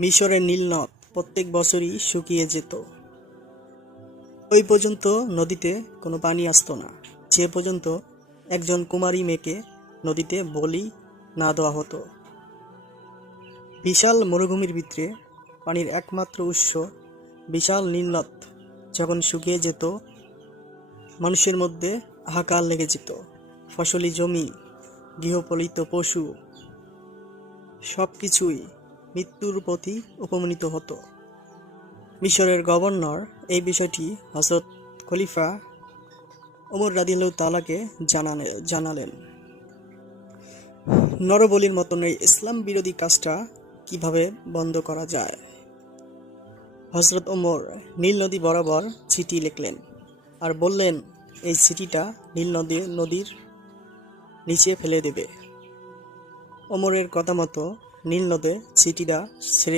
মিশরের নীল নদ প্রত্যেক বছরই শুকিয়ে যেত। ওই পর্যন্ত নদীতে কোনো পানি আসতো না, যে পর্যন্ত একজন কুমারী মেয়েকে নদীতে বলি না দেওয়া হতো। বিশাল মরুভূমির ভিতরে পানির একমাত্র উৎস বিশাল নীল নদ যখন শুকিয়ে যেত, মানুষের মধ্যে হাহাকার লেগে যেত। ফসলি জমি, গৃহপালিত পশু সব কিছুই মৃত্যুর পথে উপনীত হতো। মিশরের গভর্নর এই বিষয়টি হযরত খলিফা ওমর রাদিয়াল্লাহু তাআলাকে জানালেন। নরবলির মতন এই ইসলাম বিরোধী কাজটা কিভাবে বন্ধ করা যায়। হযরত ওমর নীল নদী বরাবর চিঠি লিখলেন আর বললেন, এই চিঠিটা নীল নদীর নিচে ফেলে দেবে। ওমরের কথা মতো নীল নদে চিঠিটা ছেড়ে